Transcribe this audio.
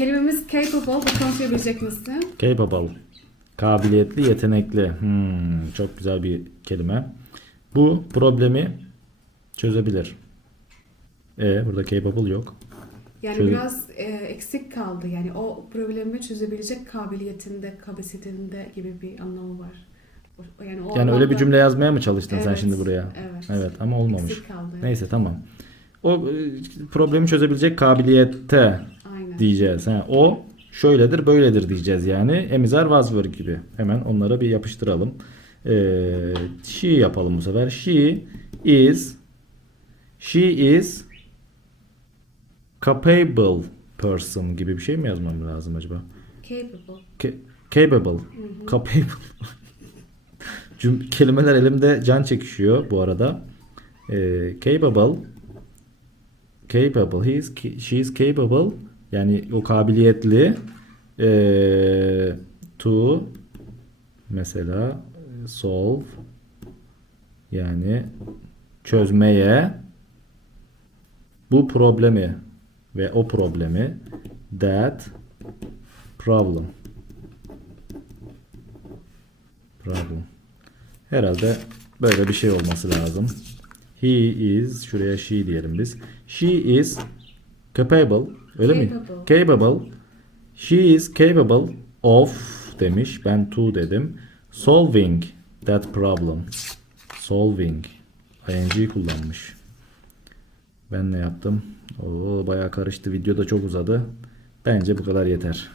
Kelimemiz capable. Bakalım söyleyebilecek misin? Capable. Kabiliyetli, yetenekli. Hmm, çok güzel bir kelime. Bu problemi çözebilir. E burada capable yok. Yani Şöyle- biraz e, eksik kaldı. Yani o problemi çözebilecek kabiliyetinde, kapasitesinde gibi bir anlamı var. Yani, o Yani öyle bir cümle yazmaya mı çalıştın sen Evet, şimdi buraya? Evet. Evet ama olmamış. Eksik kaldı. Neyse tamam. O e, problemi çözebilecek kabiliyette. Diyeceğiz. Ha, o şöyledir böyledir diyeceğiz yani. Emizar vazvır gibi. Hemen onlara bir yapıştıralım. Ee, she yapalım bu sefer. She is she is capable person gibi bir şey mi yazmam lazım acaba? Capable. Ca- capable. Capable. Cüm- kelimeler elimde can çekişiyor bu arada. Ee, capable. Capable. He is, she is capable. Yani o kabiliyetli. ee, to mesela solve yani çözmeye bu problemi ve o problemi that problem. Problem. Herhalde böyle bir şey olması lazım. He is şuraya she diyelim biz. She is capable öyle mi Capable. she is capable of demiş ben to dedim solving that problem solving ing kullanmış ben ne yaptım? Oo, bayağı karıştı. Video da çok uzadı. Bence bu kadar yeter.